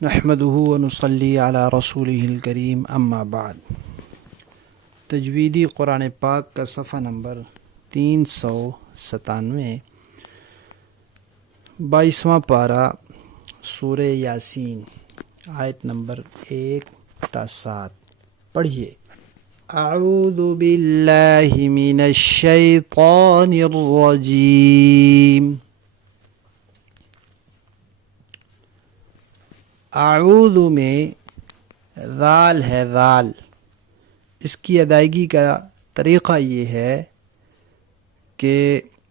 نحمده ونصلي على رسوله الکریم اما بعد۔ تجویدی قرآن پاک کا صفحہ نمبر 397، 22واں پارہ سورہ یاسین، آیت نمبر 1 تا 7 پڑھیے۔ اعوذ باللہ من الشیطان الرجیم۔ اعوذ میں ذال ہے، ذال، اس کی ادائیگی کا طریقہ یہ ہے کہ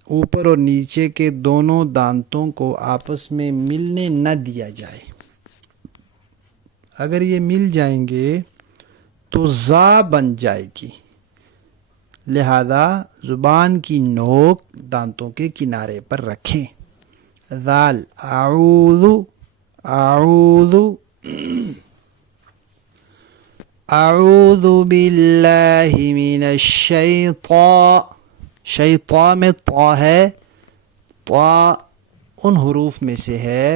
اوپر اور نیچے کے دونوں دانتوں کو آپس میں ملنے نہ دیا جائے۔ اگر یہ مل جائیں گے تو زا بن جائے گی، لہذا زبان کی نوک دانتوں کے کنارے پر رکھیں۔ ذال، اعوذ، اعوذ، اعوذ باللہ من الشیطان، شیطان میں طا ہے، طا ان حروف میں سے ہے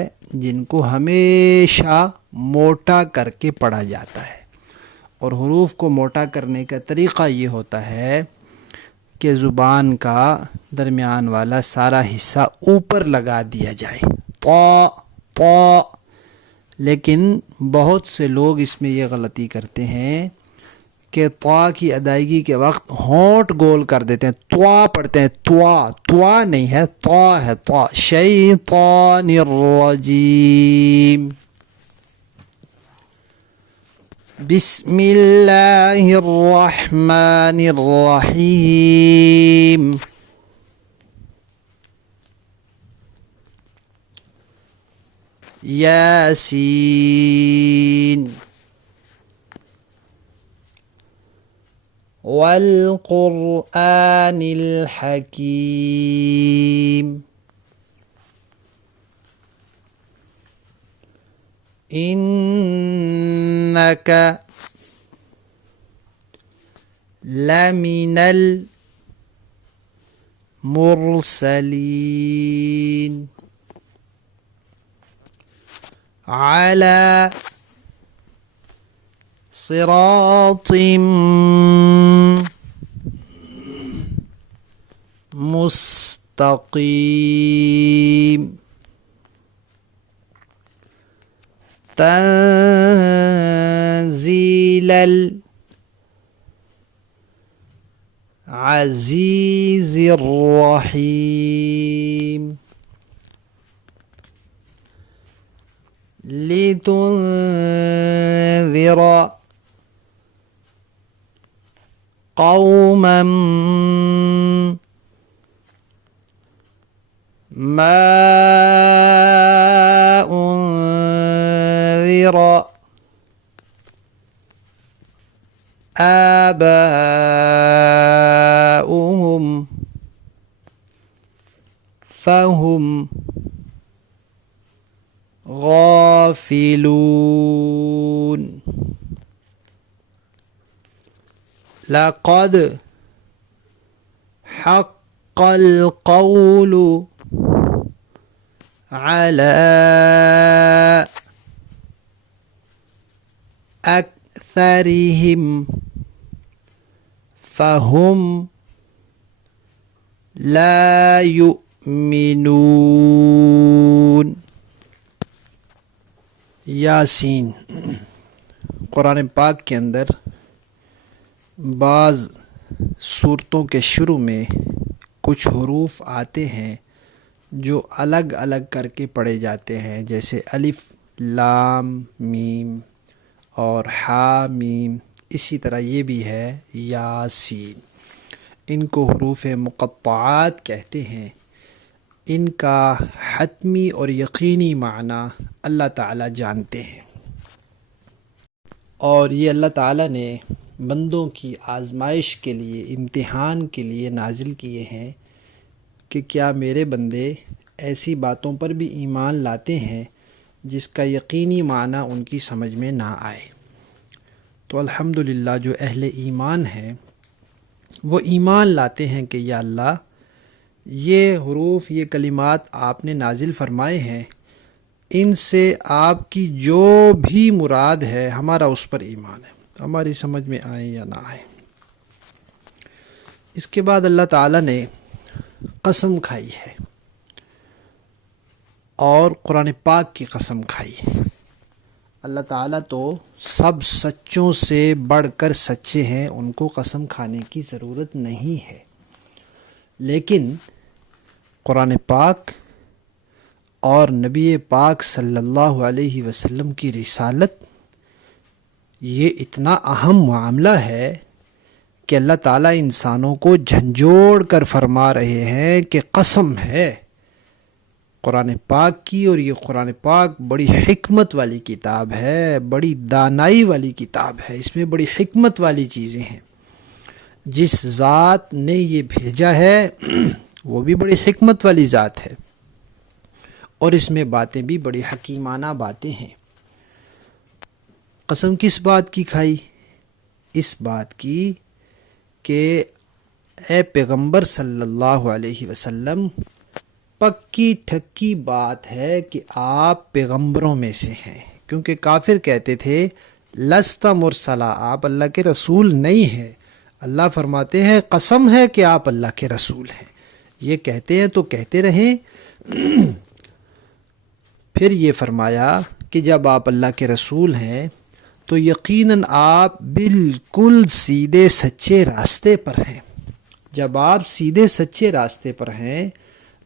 جن کو ہمیشہ موٹا کر کے پڑھا جاتا ہے، اور حروف کو موٹا کرنے کا طریقہ یہ ہوتا ہے کہ زبان کا درمیان والا سارا حصہ اوپر لگا دیا جائے، طا طا۔ لیکن بہت سے لوگ اس میں یہ غلطی کرتے ہیں کہ طا کی ادائیگی کے وقت ہونٹ گول کر دیتے ہیں، طوا پڑھتے ہیں، طوا، طوا نہیں ہے، طا ہے، طا۔ شیطان الرجیم، بسم اللہ الرحمن الرحیم۔ یاسین، والقرآن الحکیم، انک لمن المرسلین، علی صراط مستقیم، تنزیل العزیز الرحیم، لتنذر قوما ما انذر آباؤهم فهم غافلون، لقد حق القول على أكثرهم فهم لا يؤمنون۔ یاسین، قرآن پاک کے اندر بعض صورتوں کے شروع میں کچھ حروف آتے ہیں جو الگ الگ کر کے پڑھے جاتے ہیں، جیسے الف، لام، میم اور حا میم۔ اسی طرح یہ بھی ہے یاسین، ان کو حروف مقطعات کہتے ہیں۔ ان کا حتمی اور یقینی معنی اللہ تعالیٰ جانتے ہیں، اور یہ اللہ تعالیٰ نے بندوں کی آزمائش کے لیے، امتحان کے لیے نازل کیے ہیں کہ کیا میرے بندے ایسی باتوں پر بھی ایمان لاتے ہیں جس کا یقینی معنی ان کی سمجھ میں نہ آئے۔ تو الحمدللہ جو اہل ایمان ہیں وہ ایمان لاتے ہیں کہ یا اللہ، یہ حروف، یہ کلمات آپ نے نازل فرمائے ہیں ان سے آپ کی جو بھی مراد ہے ہمارا اس پر ایمان ہے، ہماری سمجھ میں آئے یا نہ آئے۔ اس کے بعد اللہ تعالیٰ نے قسم کھائی ہے اور قرآن پاک کی قسم کھائی ہے۔ اللہ تعالیٰ تو سب سچوں سے بڑھ کر سچے ہیں، ان کو قسم کھانے کی ضرورت نہیں ہے، لیکن قرآن پاک اور نبی پاک صلی اللہ علیہ وسلم کی رسالت یہ اتنا اہم معاملہ ہے کہ اللہ تعالیٰ انسانوں کو جھنجھوڑ کر فرما رہے ہیں کہ قسم ہے قرآن پاک کی، اور یہ قرآن پاک بڑی حکمت والی کتاب ہے، بڑی دانائی والی کتاب ہے، اس میں بڑی حکمت والی چیزیں ہیں۔ جس ذات نے یہ بھیجا ہے وہ بھی بڑی حکمت والی ذات ہے، اور اس میں باتیں بھی بڑی حکیمانہ باتیں ہیں۔ قسم کس بات کی کھائی؟ اس بات کی کہ اے پیغمبر صلی اللہ علیہ وسلم، پکی ٹھکی بات ہے کہ آپ پیغمبروں میں سے ہیں، کیونکہ کافر کہتے تھے لست مرسلا، آپ اللہ کے رسول نہیں ہیں۔ اللہ فرماتے ہیں قسم ہے کہ آپ اللہ کے رسول ہیں۔ یہ کہتے ہیں تو کہتے رہیں۔ پھر یہ فرمایا کہ جب آپ اللہ کے رسول ہیں تو یقیناً آپ بالکل سیدھے سچے راستے پر ہیں۔ جب آپ سیدھے سچے راستے پر ہیں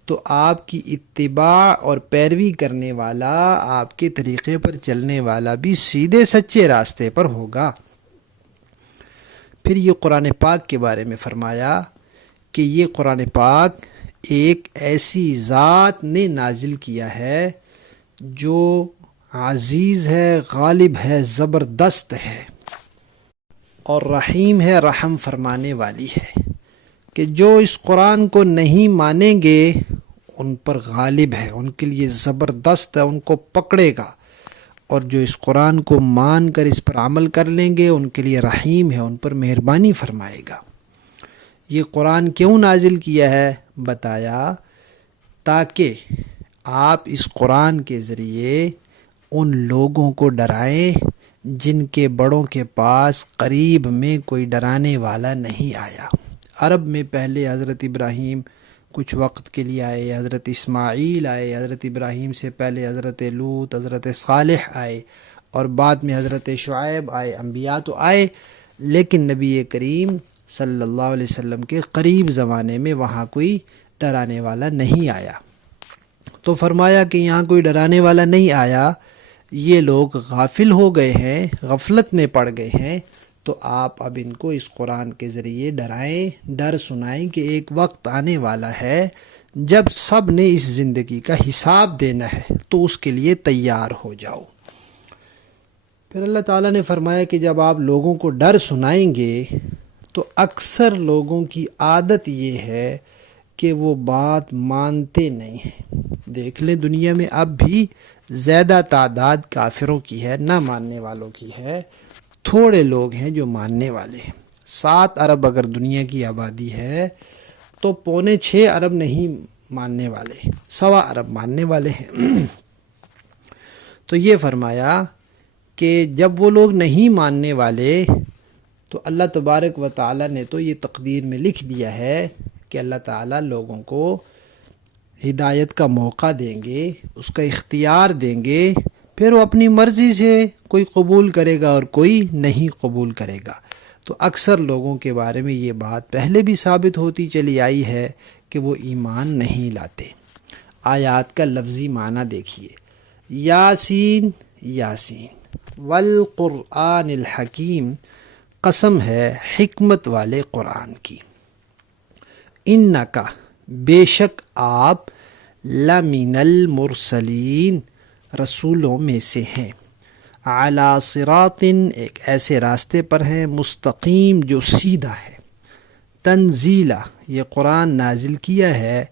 تو آپ کی اتباع اور پیروی کرنے والا، آپ کے طریقے پر چلنے والا بھی سیدھے سچے راستے پر ہوگا۔ پھر یہ قرآن پاک کے بارے میں فرمایا کہ یہ قرآن پاک ایک ایسی ذات نے نازل کیا ہے جو عزیز ہے، غالب ہے، زبردست ہے، اور رحیم ہے، رحم فرمانے والی ہے، کہ جو اس قرآن کو نہیں مانیں گے ان پر غالب ہے، ان کے لیے زبردست ہے، ان کو پکڑے گا، اور جو اس قرآن کو مان کر اس پر عمل کر لیں گے ان کے لیے رحیم ہے، ان پر مہربانی فرمائے گا۔ یہ قرآن کیوں نازل کیا ہے؟ بتایا تاکہ آپ اس قرآن کے ذریعے ان لوگوں کو ڈرائیں جن کے بڑوں کے پاس قریب میں کوئی ڈرانے والا نہیں آیا۔ عرب میں پہلے حضرت ابراہیم کچھ وقت کے لیے آئے، حضرت اسماعیل آئے، حضرت ابراہیم سے پہلے حضرت لوط، حضرت صالح آئے، اور بعد میں حضرت شعیب آئے۔ انبیاء تو آئے، لیکن نبی کریم صلی اللہ علیہ وسلم کے قریب زمانے میں وہاں کوئی ڈرانے والا نہیں آیا۔ تو فرمایا کہ یہاں کوئی ڈرانے والا نہیں آیا، یہ لوگ غافل ہو گئے ہیں، غفلت میں پڑ گئے ہیں، تو آپ اب ان کو اس قرآن کے ذریعے ڈرائیں، ڈر سنائیں کہ ایک وقت آنے والا ہے جب سب نے اس زندگی کا حساب دینا ہے، تو اس کے لیے تیار ہو جاؤ۔ پھر اللہ تعالیٰ نے فرمایا کہ جب آپ لوگوں کو ڈر سنائیں گے تو اکثر لوگوں کی عادت یہ ہے کہ وہ بات مانتے نہیں ہیں۔ دیکھ لیں دنیا میں اب بھی زیادہ تعداد کافروں کی ہے، نہ ماننے والوں کی ہے، تھوڑے لوگ ہیں جو ماننے والے ہیں۔ 7 ارب اگر دنیا کی آبادی ہے تو 6.25 ارب نہیں ماننے والے، 1.25 ارب ماننے والے ہیں۔ تو یہ فرمایا کہ جب وہ لوگ نہیں ماننے والے تو اللہ تبارک و تعالی نے تو یہ تقدیر میں لکھ دیا ہے کہ اللہ تعالیٰ لوگوں کو ہدایت کا موقع دیں گے، اس کا اختیار دیں گے، پھر وہ اپنی مرضی سے کوئی قبول کرے گا اور کوئی نہیں قبول کرے گا۔ تو اکثر لوگوں کے بارے میں یہ بات پہلے بھی ثابت ہوتی چلی آئی ہے کہ وہ ایمان نہیں لاتے۔ آیات کا لفظی معنی دیکھیے، یاسین یاسین والقرآن الحکیم، قسم ہے حکمت والے قرآن کی، انکا بے شک آپ لمن المرسلین رسولوں میں سے ہیں، علی صراط ایک ایسے راستے پر ہیں، مستقیم جو سیدھا ہے، تنزیلا یہ قرآن نازل کیا ہے،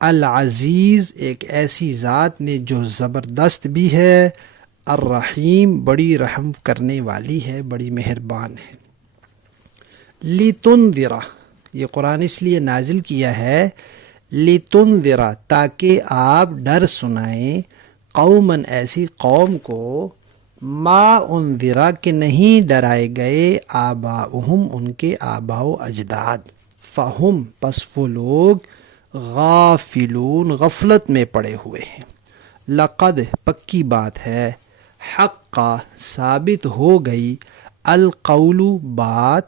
العزیز ایک ایسی ذات نے جو زبردست بھی ہے، الرحیم بڑی رحم کرنے والی ہے، بڑی مہربان ہے۔ لِتُنذِرَ یہ قرآن اس لیے نازل کیا ہے، لِتُنذِرَ تاکہ آپ ڈر سنائیں، قومن ایسی قوم کو ما انذرا کہ نہیں ڈرائے گئے آباؤہم ان کے آباء و اجداد، فہم پس وہ لوگ غافلون غفلت میں پڑے ہوئے ہیں۔ لقد پکی بات ہے، حقا ثابت ہو گئی، القول بات،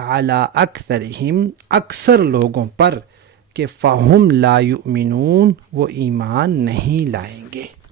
علی اکثرہم اکثر لوگوں پر، کہ فہم لا یؤمنون وہ ایمان نہیں لائیں گے۔